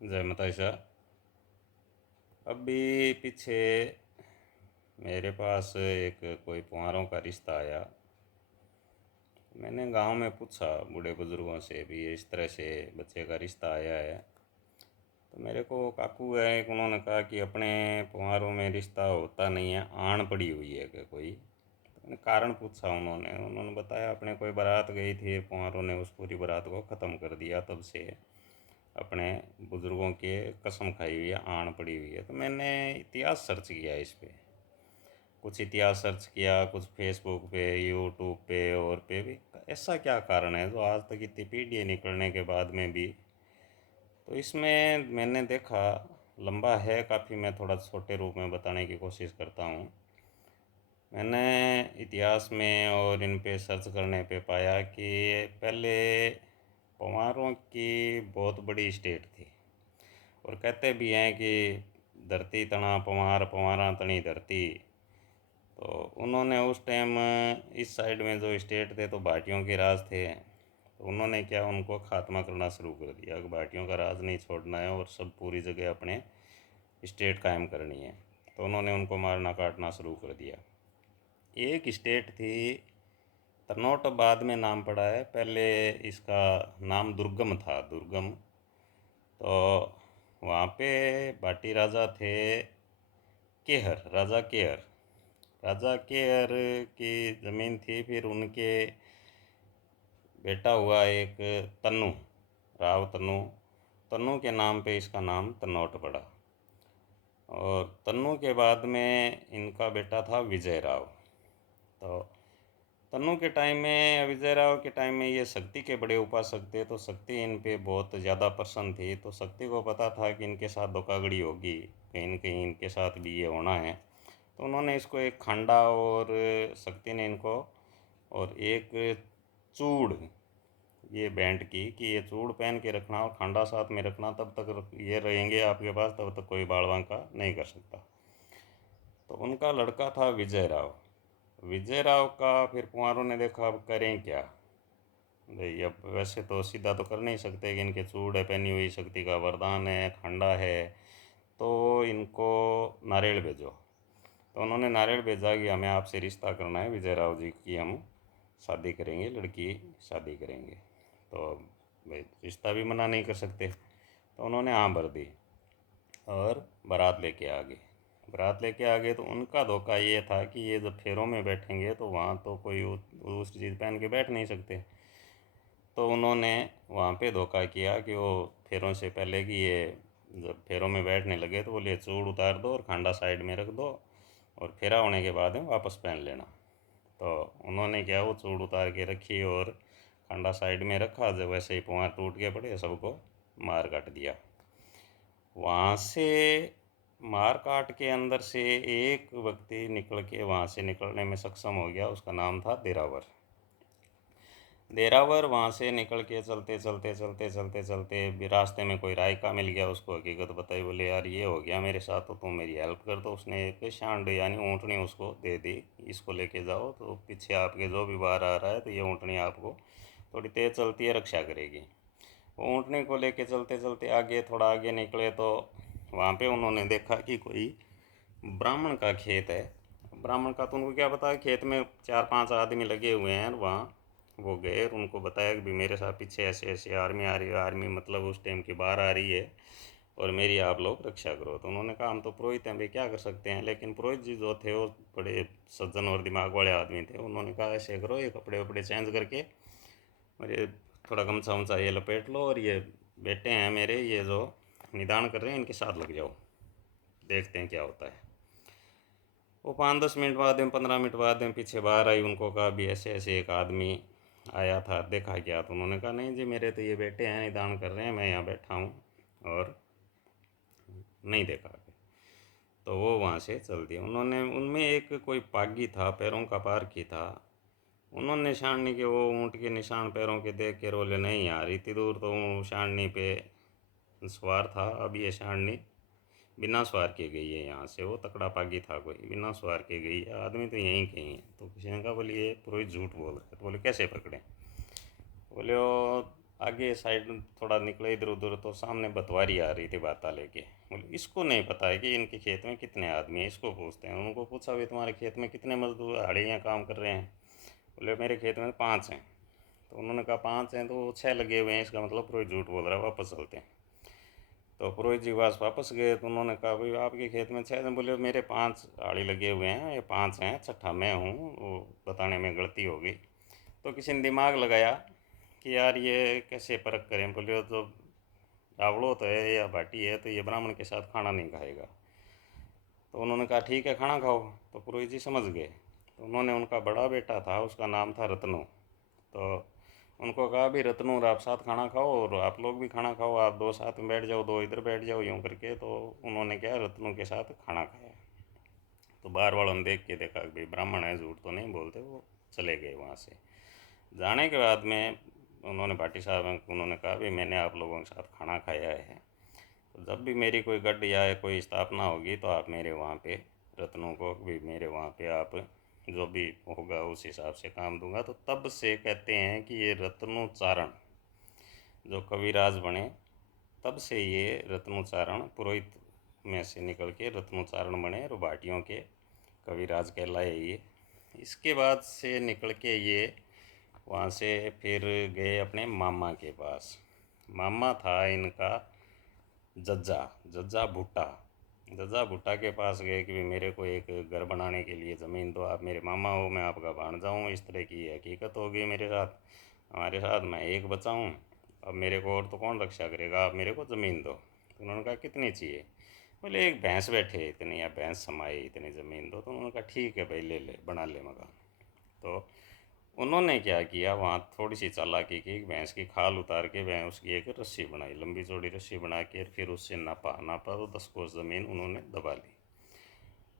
जय माता शाह। अभी पीछे मेरे पास एक कोई कुंवारों का रिश्ता आया। मैंने गांव में पूछा बूढ़े बुजुर्गों से भी इस तरह से बच्चे का रिश्ता आया है। तो मेरे को काकू है एक, उन्होंने कहा कि अपने कुंवारों में रिश्ता होता नहीं है, आण पड़ी हुई है कि कोई। तो मैंने कारण पूछा, उन्होंने उन्होंने बताया अपने कोई बारात गई थी, कुंवारों ने उस पूरी बारात को ख़त्म कर दिया, तब से अपने बुज़ुर्गों के कसम खाई हुई है, आण पड़ी हुई है। तो मैंने इतिहास सर्च किया इस पे, कुछ इतिहास सर्च किया, कुछ फेसबुक पे, यूट्यूब पे और पे भी। ऐसा क्या कारण है जो आज तक इतनी पीढ़ी निकलने के बाद में भी। तो इसमें मैंने देखा, लंबा है काफ़ी, मैं थोड़ा छोटे रूप में बताने की कोशिश करता हूँ। मैंने इतिहास में और इन पे सर्च करने पे पाया कि पहले पवारों की बहुत बड़ी स्टेट थी। और कहते भी हैं कि धरती तना पवार, पवारा तनी धरती। तो उन्होंने उस टाइम इस साइड में जो स्टेट थे तो भाटियों के राज थे। तो उन्होंने क्या, उनको खात्मा करना शुरू कर दिया कि भाटियों का राज नहीं छोड़ना है और सब पूरी जगह अपने स्टेट कायम करनी है। तो उन्होंने उनको मारना काटना शुरू कर दिया। एक स्टेट थी तनोट, बाद में नाम पड़ा है, पहले इसका नाम दुर्गम था, दुर्गम। तो वहाँ पे भाटी राजा थे, केहर, राजा केहर। राजा केहर की ज़मीन थी, फिर उनके बेटा हुआ एक तन्नू, राव तन्नू। तन्नू के नाम पे इसका नाम तनोट पड़ा। और तन्नू के बाद में इनका बेटा था विजय राव। तो तन्नू के टाइम में, विजय राव के टाइम में ये शक्ति के बड़े उपासक थे, तो शक्ति इन पे बहुत ज़्यादा प्रसन्न थी। तो शक्ति को पता था कि इनके साथ धोखाधड़ी होगी, कहीं न कहीं इनके साथ भी ये होना है। तो उन्होंने इसको एक खंडा, और शक्ति ने इनको और एक चूड़ ये बैंड की कि ये चूड़ पहन के रखना और खंडा साथ में रखना, तब तक ये रहेंगे आपके पास, तब तक कोई बाड़वां का नहीं कर सकता। तो उनका लड़का था विजय राव। विजय राव का फिर कुंवारों ने देखा अब करें क्या भाई। अब वैसे तो सीधा तो कर नहीं सकते कि इनके चूड़ है पहनी हुई, शक्ति का वरदान है, खंडा है, तो इनको नारियल भेजो। तो उन्होंने नारियल भेजा कि हमें आपसे रिश्ता करना है विजय राव जी की, हम शादी करेंगे, लड़की शादी करेंगे। तो भाई रिश्ता भी मना नहीं कर सकते। तो उन्होंने हाँ भर दी और बारात लेके आ गए। बारात लेके आ गए तो उनका धोखा ये था कि ये जब फेरों में बैठेंगे तो वहाँ तो कोई उस चीज़ पहन के बैठ नहीं सकते। तो उन्होंने वहाँ पे धोखा किया कि वो फेरों से पहले कि ये जब फेरों में बैठने लगे तो बोले चूड़ उतार दो और खांडा साइड में रख दो, और फेरा होने के बाद में वापस पहन लेना। तो उन्होंने क्या, वो चूड़ उतार के रखी और खांडा साइड में रखा। जब वैसे ही पुआर टूट के पड़े, सबको मार काट दिया। वहाँ से मार काट के अंदर से एक व्यक्ति निकल के वहाँ से निकलने में सक्षम हो गया, उसका नाम था देरावर। देरावर वहाँ से निकल के चलते चलते चलते चलते चलते भी रास्ते में कोई रायका मिल गया, उसको हकीकत बताई, बोले यार ये हो गया मेरे साथ, तो तुम मेरी हेल्प कर दो। उसने एक शांड यानी ऊँटनी उसको दे दी, इसको लेके जाओ, तो पीछे आपके जो भी बाहर आ रहा है तो ये ऊँटनी आपको थोड़ी तेज़ चलती है, रक्षा करेगी। वो ऊँटनी को लेके चलते चलते आगे, थोड़ा आगे निकले तो वहाँ पे उन्होंने देखा कि कोई ब्राह्मण का खेत है। ब्राह्मण का तो उनको क्या पता, खेत में 4-5 आदमी लगे हुए हैं। वहाँ वो गए और उनको बताया कि भी मेरे साथ पीछे ऐसे ऐसे आर्मी आ रही है, आर्मी मतलब उस टाइम की बाहर आ रही है, और मेरी आप लोग रक्षा करो। तो उन्होंने कहा हम तो पुरोहित हैं भाई, क्या कर सकते हैं। लेकिन पुरोहित जी जो थे वो बड़े सज्जन और दिमाग वाले आदमी थे। उन्होंने कहा ऐसे करो, ये कपड़े वपड़े चेंज करके और ये थोड़ा गमछा वमछा ये लपेट लो, और ये बेटे हैं मेरे, ये जो निदान कर रहे हैं, इनके साथ लग जाओ, देखते हैं क्या होता है। वो 5-10 मिनट बाद में, 15 मिनट बाद में पीछे बाहर आई, उनको कहा भी ऐसे ऐसे एक आदमी आया था, देखा क्या। तो उन्होंने कहा नहीं जी, मेरे तो ये बेटे हैं, निदान कर रहे हैं, मैं यहाँ बैठा हूँ और नहीं देखा। तो वो वहाँ से चल दिया। उन्होंने, उनमें एक कोई पागी था, पैरों का पारखी था। उन्होंने छाननी के वो ऊँट के निशान पैरों के देख के रोले, नहीं यार इतनी दूर तो छाननी पे सवार था, अब ये छाननी बिना सवार के गई है यहाँ से। वो तकड़ा पागी था कोई, बिना सवार के गई है, आदमी तो यहीं कहीं है। तो किसी ने कहा बोले ये पुरोहित झूठ बोल रहे। तो बोले कैसे पकड़े। बोले वो आगे साइड में थोड़ा निकले इधर उधर तो सामने बतवारी आ रही थी बाता लेके। बोले इसको नहीं पता है कि इनके खेत में कितने आदमी हैं, इसको पूछते हैं। उनको पूछा भाई तुम्हारे खेत में कितने मजदूर हाड़ियाँ काम कर रहे हैं? बोले मेरे खेत में 5 हैं। तो उन्होंने कहा 5 हैं तो 6 लगे हुए हैं, इसका मतलब पुरोहित झूठ बोल रहा है, वापस चलते हैं। तो पुरोहित जी के पास वापस गए तो उन्होंने कहा भाई आपके खेत में 6 हैं? बोले मेरे 5 आड़ी लगे हुए हैं, ये 5 हैं, छठा मैं हूँ, वो बताने में गलती हो गई। तो किसी ने दिमाग लगाया कि यार ये कैसे परख करें। बोले तो रावड़ो तो है या भाटी है तो ये ब्राह्मण के साथ खाना नहीं खाएगा। तो उन्होंने कहा ठीक है खाना खाओ। तो पुरोहित जी समझ गए। तो उन्होंने, उनका बड़ा बेटा था, उसका नाम था रत्नू। तो उनको कहा भी रत्नू आप साथ खाना खाओ और आप लोग भी खाना खाओ, आप दो साथ में बैठ जाओ, दो इधर बैठ जाओ, यूँ करके। तो उन्होंने क्या, रत्नू के साथ खाना खाया। तो बाहर वालों ने देख के देखा कि भाई ब्राह्मण है, झूठ तो नहीं बोलते, वो चले गए वहाँ से। जाने के बाद में उन्होंने भाटी साहब, उन्होंने कहा भी मैंने आप लोगों के साथ खाना खाया है, तो जब भी मेरी कोई गढ़ या कोई स्थापना होगी तो आप मेरे वहाँ पे रत्नों को भी मेरे वहाँ पे आप जो भी होगा उस हिसाब से काम दूंगा। तो तब से कहते हैं कि ये रत्नोच्चारण जो कविराज बने, तब से ये रत्नोच्चारण पुरोहित में से निकल के रत्नोच्चारण बने और भाटियों के कविराज कहलाए ये। इसके बाद से निकल के ये वहाँ से फिर गए अपने मामा के पास। मामा था इनका जज्जा, जज्जा भुट्टा। जज्जा भुट्टा के पास गए कि मेरे को एक घर बनाने के लिए ज़मीन दो, आप मेरे मामा हो, मैं आपका भांजा हूँ, इस तरह की हकीकत हो गई मेरे साथ, हमारे साथ, मैं एक बचा हूँ, अब मेरे को और तो कौन रक्षा करेगा, आप मेरे को ज़मीन दो। तो उन्होंने कहा कितनी चाहिए? बोले एक भैंस बैठे इतनी, या भैंस समाए इतनी ज़मीन दो। तो उन्होंने कहा ठीक है भाई ले ले, बना ले मकान। तो उन्होंने क्या किया, वहाँ थोड़ी सी चालाकी की, भैंस की खाल उतार के भैंस उसकी एक रस्सी बनाई, लंबी चौड़ी रस्सी बना के फिर उससे नापा नापा तो 10 कोस ज़मीन उन्होंने दबा ली।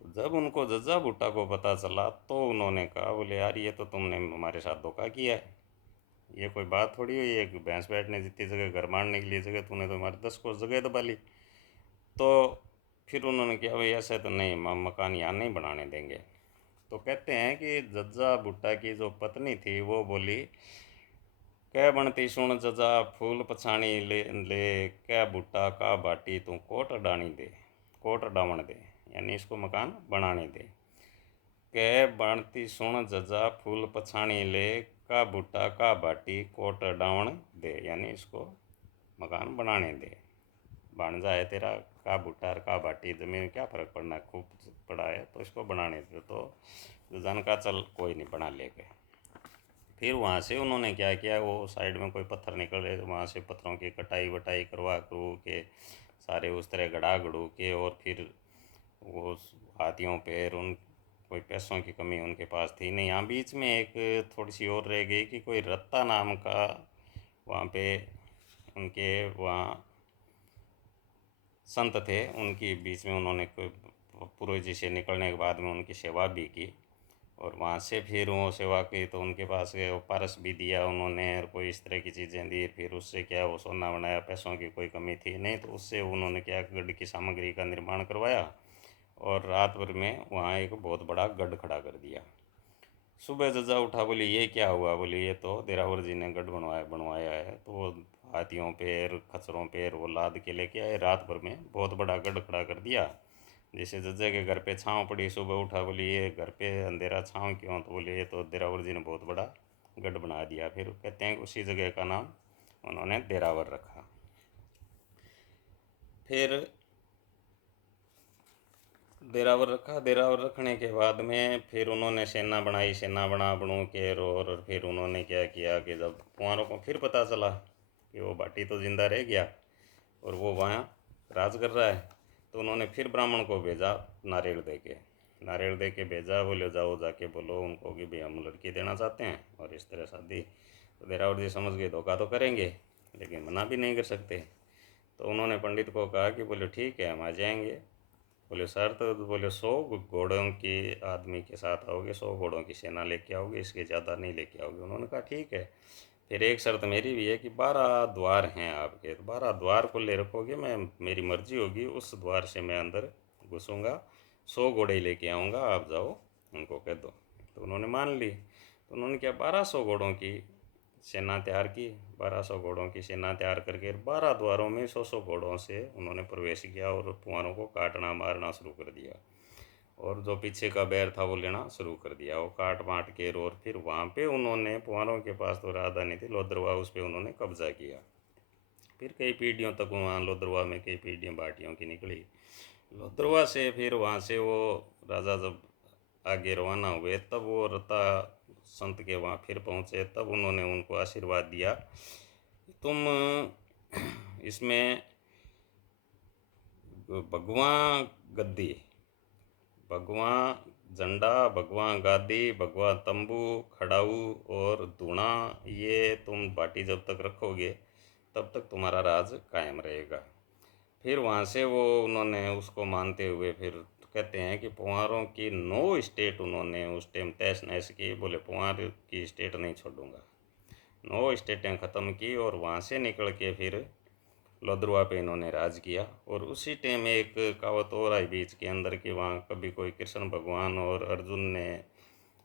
तो जब उनको जज्जा भुट्टा को पता चला तो उन्होंने कहा, बोले यार ये तो तुमने हमारे साथ धोखा किया है, ये कोई बात थोड़ी हुई, एक भैंस बैठने जितनी जगह, घर मारने के लिए जगह, तूने तो हमारे 10 कोस जगह दबा ली। तो फिर उन्होंने किया भाई ऐसे तो नहीं, मकान यहाँ नहीं बनाने देंगे। तो कहते हैं कि जज्जा भुट्टा की जो पत्नी थी वो बोली, कै बनती सुन जजा फूल पछाणी ले ले, कै भुट्टा का बाटी तू कोट डाणी दे, कोट डावण दे, यानी इसको मकान बनाने दे। कै बनती सुन जजा फूल पछाणी ले, का भुट्टा का बाटी कोट डावण दे, यानी इसको मकान बनाने दे। भाणजा है तेरा, का भुट्टा और का बाटी ज़मीन में क्या फ़र्क पड़ना है, खूब पड़ा है तो इसको बनाने दे। तो जजान का चल कोई नहीं, बना ले गए। फिर वहाँ से उन्होंने क्या किया, वो साइड में कोई पत्थर निकल रहे तो वहाँ से पत्थरों की कटाई वटाई करवा करू के सारे उस तरह गड़ा गड़ू के, और फिर वो हाथियों पे उन, कोई पैसों की कमी उनके पास थी नहीं। यहाँ बीच में एक थोड़ी सी और रह गई कि कोई रत्ता नाम का वहाँ पे उनके वहाँ संत थे, उनकी बीच में उन्होंने कोई पुरोहित जी से निकलने के बाद में उनकी सेवा भी की, और वहाँ से फिर वो सेवा की तो उनके पास वो पारस भी दिया उन्होंने, और कोई इस तरह की चीज़ें दी। फिर उससे क्या वो सोना बनाया, पैसों की कोई कमी थी नहीं, तो उससे उन्होंने क्या गढ़ की सामग्री का निर्माण करवाया, और रात भर में वहाँ एक बहुत बड़ा गढ़ खड़ा कर दिया। सुबह जजा उठा, बोली ये क्या हुआ? बोली ये तो देरावर जी ने गढ़ बनवाया बनवाया है। तो वो हाथियों पे खच्चरों पे वो लाद के लेके आए, रात भर में बहुत बड़ा गढ़ खड़ा कर दिया। जैसे जज्जे के घर पे छाँव पड़ी, सुबह उठा, बोली ये घर पे अंधेरा छाँव क्यों? तो बोले ये तो देरावर जी ने बहुत बड़ा गढ़ बना दिया। फिर कहते हैं उसी जगह का नाम उन्होंने देरावर रखा। फिर देरावर रखा, देरावर रखने के बाद में फिर उन्होंने सेना बनाई, सेना बना बनू के, और फिर उन्होंने क्या किया कि जब कुंवारों को फिर पता चला कि वो भाटी तो ज़िंदा रह गया और वो वहाँ राज कर रहा है, तो उन्होंने फिर ब्राह्मण को भेजा नारियल दे के, नारियल दे के भेजा। बोले जाओ जाके बोलो उनको कि भाई हम लड़की देना चाहते हैं और इस तरह शादी। तो देरावर जी समझ गए धोखा तो करेंगे लेकिन मना भी नहीं कर सकते। तो उन्होंने पंडित को कहा कि बोले ठीक है हम आ जाएंगे। बोले शर्त? तो बोले 100 घोड़ों की आदमी के साथ आओगे, 100 घोड़ों की सेना लेके आओगे, इसके ज़्यादा नहीं लेके आओगे। उन्होंने कहा ठीक है। फिर एक शर्त मेरी भी है कि 12 द्वार हैं आपके, तो 12 द्वार को ले रखोगे, मैं मेरी मर्जी होगी उस द्वार से मैं अंदर घुसूँगा, 100 घोड़े लेके आऊँगा, आप जाओ उनको कह दो। तो उन्होंने मान ली। तो उन्होंने क्या 1200 घोड़ों की सेना तैयार की, 1200 घोड़ों की सेना तैयार करके 12 द्वारों में 100 घोड़ों से उन्होंने प्रवेश किया और कुंवारों को काटना मारना शुरू कर दिया। और जो पीछे का बैर था वो लेना शुरू कर दिया, वो काट बाँट के। और फिर वहाँ पे उन्होंने कुंवारों के पास तो राजधानी थी लोद्रवा, उस पर उन्होंने कब्जा किया। फिर कई पीढ़ियों तक वहाँ लोद्रवा में कई पीढ़ियाँ भाटियों की निकली। लोद्रवा से फिर वहाँ से वो राजा जब आगे रवाना हुए तब वो रता संत के वहाँ फिर पहुँचे, तब उन्होंने उनको आशीर्वाद दिया, तुम इसमें भगवान गद्दी, भगवान झंडा, भगवान गादी, भगवान तंबू, खड़ाऊ और धूणा, ये तुम भाटी जब तक रखोगे तब तक तुम्हारा राज कायम रहेगा। फिर वहाँ से वो उन्होंने उसको मानते हुए फिर कहते हैं कि पुंवारों की 9 स्टेट उन्होंने उस टाइम तहस नहस की, बोले पुंवार की स्टेट नहीं छोड़ूंगा। 9 स्टेटें ख़त्म की और वहाँ से निकल के फिर लोद्रवा पे इन्होंने राज किया। और उसी टाइम एक कहावत और आई बीच के अंदर कि वहाँ कभी कोई कृष्ण भगवान और अर्जुन ने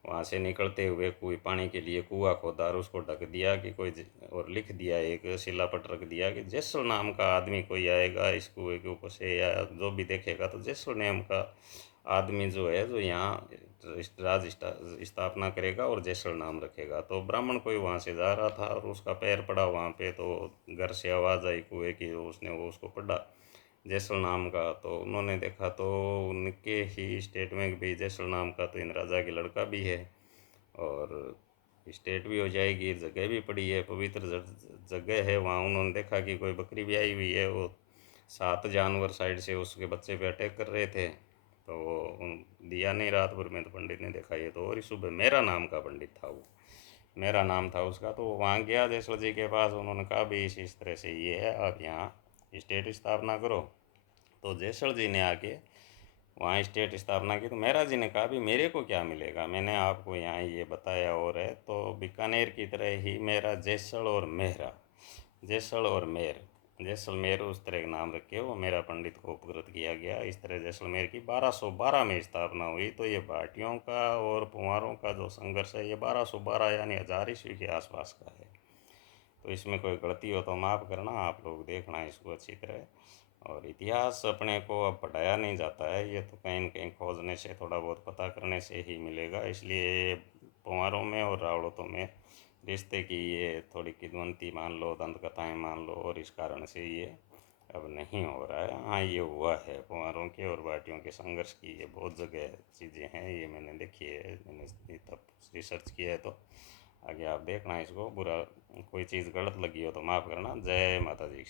वहाँ से निकलते हुए कोई पानी के लिए कुआं खोदा और उसको ढक दिया कि कोई, और लिख दिया, एक शिलापट रख दिया कि जैसल नाम का आदमी कोई आएगा इस कुएं के ऊपर से, या जो भी देखेगा तो जैसल नाम का आदमी जो है जो यहाँ राज स्थापना करेगा और जैसल नाम रखेगा। तो ब्राह्मण कोई वहाँ से जा रहा था और उसका पैर पड़ा वहाँ पे, तो घर से आवाज़ आई कुएं की, उसने वो उसको पढ़ा जैसल नाम का। तो उन्होंने देखा तो उनके ही स्टेट में भी जैसल नाम का तो इन राजा के लड़का भी है और स्टेट भी हो जाएगी, जगह भी पड़ी है, पवित्र जगह है वहाँ। उन्होंने देखा कि कोई बकरी भी आई हुई है, वो 7 जानवर साइड से उसके बच्चे पे अटैक कर रहे थे, तो वो दिया नहीं रात भर में। तो पंडित ने देखा ये तो, और ही सुबह मेरा नाम का पंडित था वो, मेरा नाम था उसका। तो वहाँ गया जैसल जी के पास, उन्होंने कहा भी इस तरह से ये है, आप यहाँ स्टेट स्थापना करो। तो जैसल जी ने आके वहाँ स्टेट स्थापना की। तो मेहरा जी ने कहा भी मेरे को क्या मिलेगा, मैंने आपको यहाँ ये बताया और है। तो बीकानेर की तरह ही मेरा जैसल और मेहरा, जैसल और मेर, जैसलमेर उस तरह के नाम रखे, वो मेरा पंडित को उपकृत किया गया। इस तरह जैसलमेर की 1212 में स्थापना हुई। तो ये भाटियों का और पुंवारों का जो संघर्ष है ये 1212 यानी 1000 ईस्वी के आसपास का है। तो इसमें कोई गलती हो तो माफ़ करना, आप लोग देखना इसको अच्छी तरह। और इतिहास अपने को अब पढ़ाया नहीं जाता है, ये तो कहीं न कहीं खोजने से, थोड़ा बहुत पता करने से ही मिलेगा। इसलिए पुंवारों में और रावड़ों में रिश्ते की ये थोड़ी किदवंती मान लो, दंत कथाएँ मान लो, और इस कारण से ये अब नहीं हो रहा है। हाँ, ये हुआ है पुंवारों के और भाटियों के संघर्ष की, ये बहुत जगह चीज़ें हैं, ये मैंने देखी है, मैंने तब रिसर्च किया है। तो आगे आप देखना इसको, बुरा कोई चीज़ गलत लगी हो तो माफ़ करना। जय माता दी।